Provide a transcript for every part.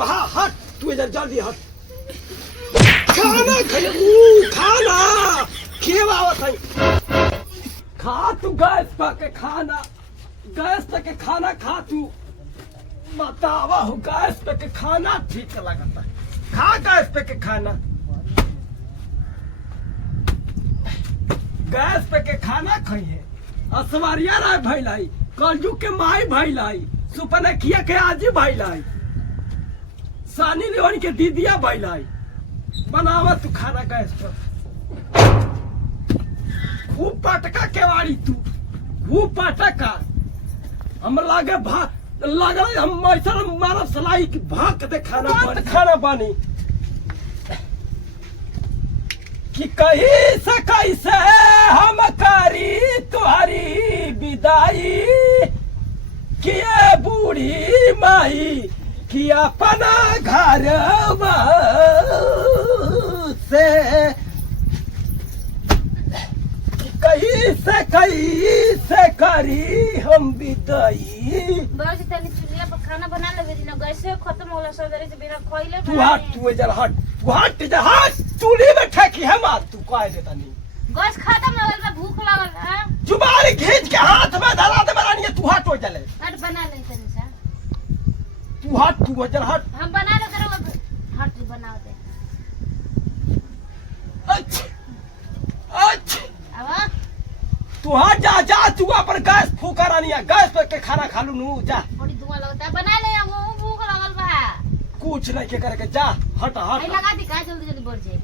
हाँ हट तू इधर जल्दी हट खाना खाए खाना खिलावत है खा तू गैस पे खाना खा तू बतावा हो गैस पे खाना ठीक लगता है खा गैस पे खाना खाइए असवारिया राय भैलाई कलजू के माई भैलाई सुपनखिया के आजी भैलाई सानी लियोनी के दीदिया भैलाई बनावा तू खाना गैस पर खूब पटका केवाड़ी तू खूब पटका हम लागे हम ऐसा मारब सलाई की भाग दे खाना बनी कि कहीं से कैसे हम करी तुम्हारी विदाई किए बूढ़ी माई कि अपना घर से कहीं से करी हम विदाई बस तनी चुलिया पर खाना बना लेबे दिन गैस खत्म होला सवेरे से बिना खइले तू हट चूल्हे में ठेकी है मार तू कह देता नहीं गैस खत्म हो गइल बा भूख लागल है जुबान खींच के हाथ में धरा दे बनानी तू हट हो चले हट बना ले तनी सा तू हट हम बना ले करो हट बनाओ दे अच्छा अब तू हट जा तू अपन गैस फूका रानी गैस पे के खाना खा लू नू जा बड़ी धुआं लगता है बना ले हम भूख लागल बा कुछ नहीं के करके जा हट आई लगा दी का जल्दी बढ़ जाए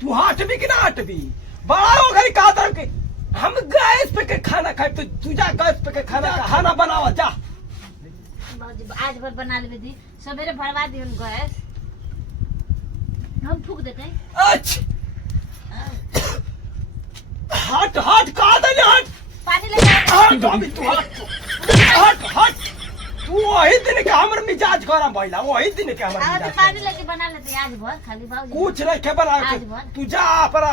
तू हट भी कि ना हट भी बड़ा हो गई कहा तरफ के हम गैस पे के खाना खाए तो तू जा गैस पे के खाना बनावा जा बाबूजी आज भर बना लेबे दी सवेरे भरवा दी हम गैस हम फूक देते हैं अच्छा हट कहा दे हट पानी ले जा हट तू वही दिन के हमर मिजाज गरम भइला वही दिन के हमर आज मिजाज पानी लेके बना लेते आज भर खाली बाबूजी कुछ नहीं के बना आज भर। तू जा पर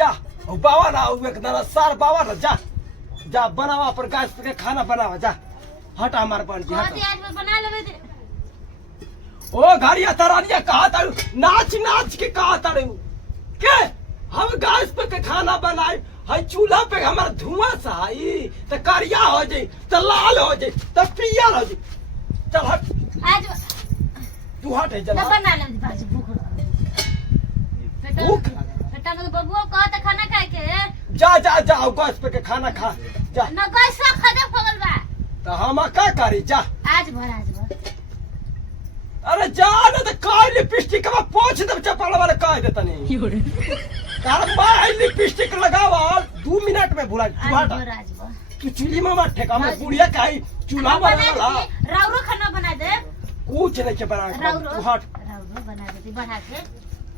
जा ओ बाबा ना एक ना सार बाबा ना जा बनावा पर गैस पे के खाना बनावा जा हट हमार बन जी बहुत आज भर बना लेबे दी ओ घरिया तरानिया कहा तारू नाच के कहा तारू के हम गैस पे के खाना बनाए हई चूल्हा पे हमारा धुआं सा आई तो करिया हो जाई तो लाल हो जाई तो पियर हो जाई चल हट आज तू हट है चल बना लेबे दी बाबूजी भूख भूख बेटा में बबुआ कहत खाना खाए के जा गैस पे के खाना खा जा न गैस खत्म हो गइल बा तो हम का करी जा आज भर अरे जा ना तो काई लिपस्टिक में पोंछ दे चपल वाले कह देता नहीं तार माई लिपस्टिक लगावा 2 मिनट में भुला तू हट तू चूल्ही में मत ठेका मैं बुढ़िया काई चूल्हा बनाला राउरो खाना बना दे कुछ नहीं के बना तू हट राउरो बना दे बढ़ा के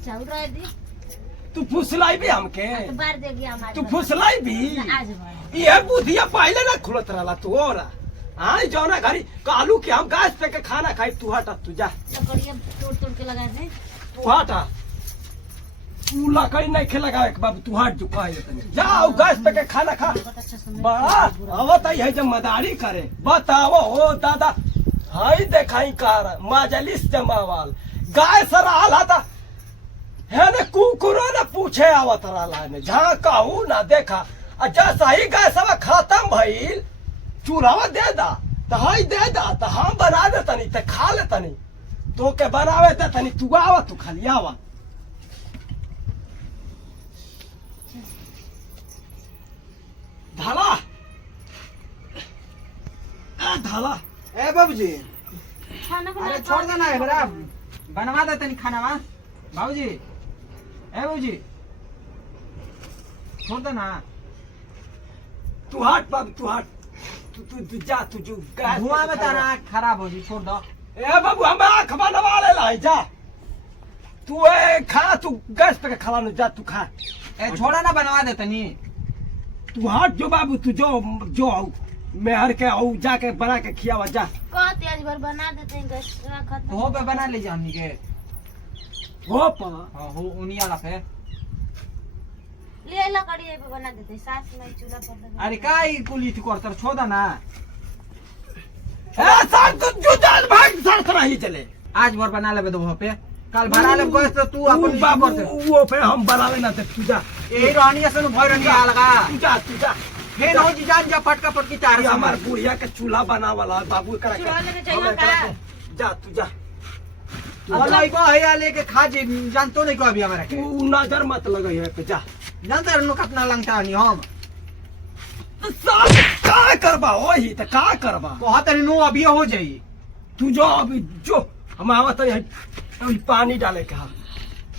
चाउर रह दी तू फुसलाई भी हमके तो बार देगी हम आज तू फुसलाई भी आज भर ये बुधिया पहले ना खुलत रहला तू और आई जौना घरी कालू के हम गैस पे के खाना खाई तू हट तू जा लकड़ियां तोड़ के लगा दे तू हट तू लकड़ी नहीं खे लगावे बाबू तू हट जो कह देता जाओ गैस पे के खाना खा बड़ा आवत है जब मदारी करे बताओ हो दादा हाई देखाई कार माजलिस जमावाल गाय सर आला था है ने कुकुरो ने पूछे आवत रहला ने जहां कहू ना देखा जैसा ही गाय सब खत्म भइल चूल्हा दे दा तो हाई दे दा तो हम बना दे तनी तो खा ले तनी तो के बनावे दे तनी तू आवा तू खाली आवा धाला धाला ए बाबूजी खाना अरे छोड़ देना है बड़ा बनवा दे तनी खाना वा बाबूजी ए बाबूजी छोड़ देना तू हट बाबू तू हट तू जा तू जो धुआं में तारा खराब हो जी छोड़ दो ए बाबू हम आँख बनवा ले लाई जा तू खा तू गैस पे खा लो जा तू खा ए छोड़ा ना बनवा दे तनी तू हट जो बाबू तू जो मेहर के आओ जाके बना के खियावा जा कहते आज भर बना देते हैं गैस खत्म तो हो पे बना ले जा हमनी के हो पा हां हो उनी वाला पे ले लकड़ी पे बना देते सास में चूल्हा पर लगा अरे काई कुली थी करतर छोड़ा ना सर तू जूता भाग सर ही चले आज भर बना लेबे दो वहाँ पे कल भरा ले गैस तो तू अपन बाबू वो पे हम बनावे ना ते तुझा यही रहनी से भय रहनी लगा तुझा हे नो जी जान जा फटका फटकी चार ये हमार बुढ़िया के चूल्हा बनावला बाबू करा चूल्हा लेके के जाइए का? जा तू जा मलाई को है लेके खा जी जानतो नहीं को अभी हमारा के तू नजर मत लगई है पे जा जानता रहनो कितना लगता नहीं हम साहब का करबा वही त का करबा कहत रही नो अभी हो जाई तू जो अभी जो हम आवत है अभी पानी डाले के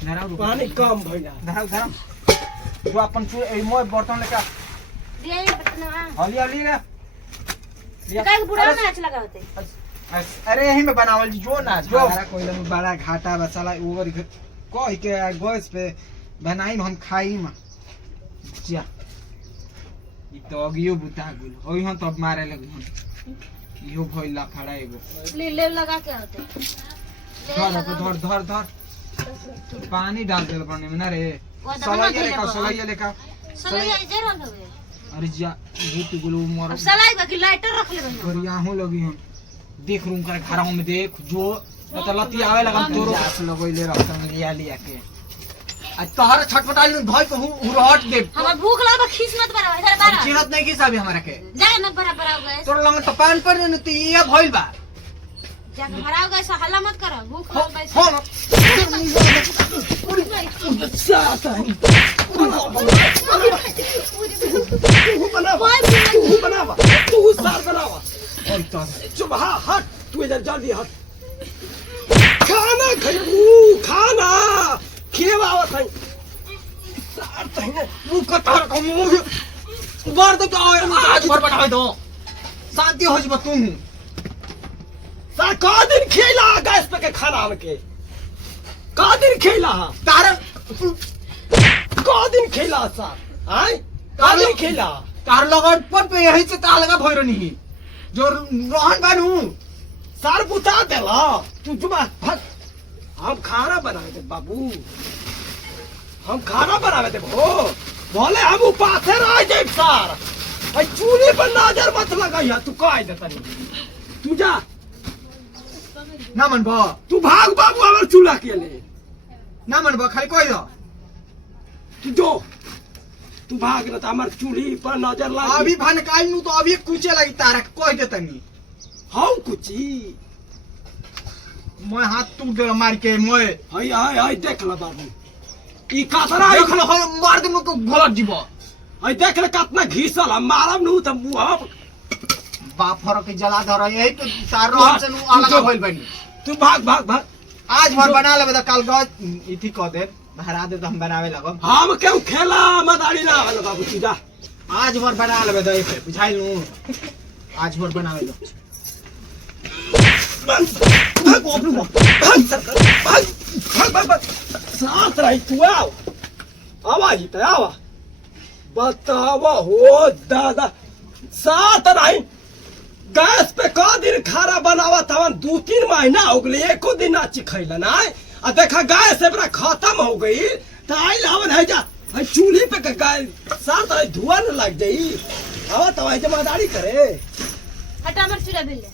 धराओ पानी कम भइला धराओ धराओ जो अपन मोय बर्तन लेके दिया ये बटना हली हली ले काय बुढ़ा में अच्छा लगा होते अरे यही में बनावल जी जो ना जो हमारा कोई में बड़ा घाटा बसाला ओवर कह के गैस पे बनाई हम खाई में जा ई तो अगियो बुता गुल होई हम तब मारे लगे हम इहो भइला खड़ा एगो ले लगा के होते धर धर धर धर पानी डाल दे बने में ना रे सलाइया लेका सलाई जे रह गए अरे जा भूत गुलो मर अब सलाई बाकी लाइटर रख ले बना करिया हूं लगी हम देख रूम कर घरों में देख जो तो लती आवे लगा तोरो जास लगोइले रखता में लिया के आ तोहर छटपटाल भई कहूं उरहट दे हमार भूख लगा खीस मत बरा इधर बारा चिन्हत नहीं की साहब हमरा के जाए न बरा बरा हो गए तोर लंग तो पान पर न त ये भइल बा जाके भरा हो गए सो हल्ला मत करो भूख हो लगा हो तू बनावा तू सार बनावा चुप हाँ हट तू इधर जल्दी हट खाना खाऊ खाना खेवावत है सार तहिने मुंह कतर को मुंह बार तो आज भर बनावे दो शांति हो जब तू सार का दिन खेला गैस पे के खाना के का दिन खेला तार का दिन खेला सार आय का दिन खेला तार लगन पर पे यही से तार लगा भइरो नहीं जो रोहन बानू सार बुता देला तू जुमा भग हम खाना बनावे दे बाबू हम खाना बनावे दे भो बोले हम उपासे रह जाए सार आई चूल्हे पर नजर मत लगाइया तू कह दे तनी तू जा ना मन बा तू भाग बाबू हमर चूल्हा के ले ना मन बा खाली कोई दो तू जो तू भाग न त हमर चूल्ही पर नजर लग अभी भान काई नु तो अभी कुचे लगी तारा कोई दे तनी हाउ कुची मैं हाथ टूट दे मार के मैं हाय हाय हाय देख ल बाबू ई कातरा देख लो मार दे को गलत जीव हाय देख ल कितना घीसल हम मारब नु त मुंह बाप फर के जला धर यही तो तार रोहन से नु अलग होइल बनी तू भाग भाग भाग आज भर बना लेबे त कल गज इथि क दे भरा दे त हम बनावे लगब हम क्यों खेला मदारी ना वाला बाबू तू जा आज भर बना लेबे दई पे बुझाइल नु आज भर बनावे दो भाग साथ रही तू आओ आवा ही तो आवा बतावा हो दादा साथ रही गैस पे का दिन खाना बनावा था 2-3 महीना हो गए एको दिन ना चिखैला ना आ देखा गैस से बड़ा खत्म हो गई तो आई लावन है जा चूल्हे पे गैस साथ रही धुआं न लग जाई आवा तो आई जमादारी करे हटा मर चूल्हा बिल ले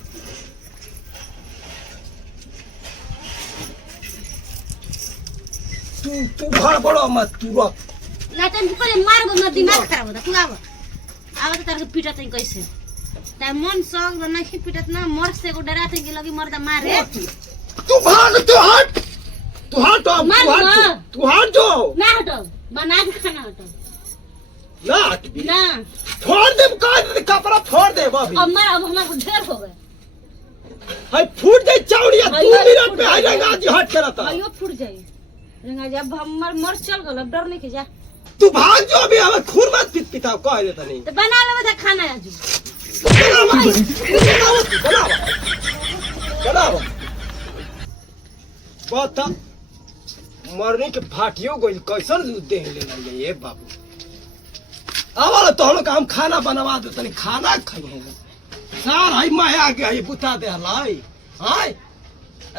तू घर बड़ो मत तू रख लाटन पर मार मत दिमाग खराब होता तू आव आव तो तार के पीटत है कैसे ता मन सग नहीं पीटत ना मर से को डराते कि लगी मरदा मारे तू भाग तू हट अब, मार तू हट ना। तू हट जो ना हटो बना के खाना हटो ना हट भी ना फोड़ दे कपड़ा फोड़ दे अभी अब मार अब हमारा ढेर हो गए हाय फूट जाए चावड़िया हाय, 2 मिनट फूट में हाय जाए। रंगा जी हट करता भाइयो फूट जाई रंगा जब हमर मर चल गल अब डर नहीं के जा तू भाग जो अभी हमें खून मत पिता कह देता नहीं तो बना लेबे त खाना आज बनाओ बता मरने के फाटियो गइल कैसन देह ले ये बाबू आवल तो हम लोग हम खाना बनवा दो तनी खाना खाइए सार हाय माया के हाय बुता दे लाई हाय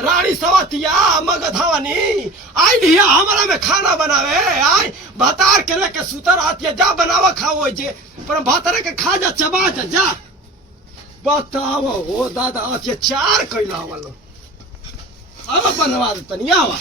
रानी सवतिया मगधवानी आई लिया हमारा में खाना बनावे आई भतार के लेके सुतर आती है जा बनावा खाओ जे पर भतार के खा जा चबा जा बताओ हो दादा अत्याचार कैला वालो अब बनवा दे तनी आवा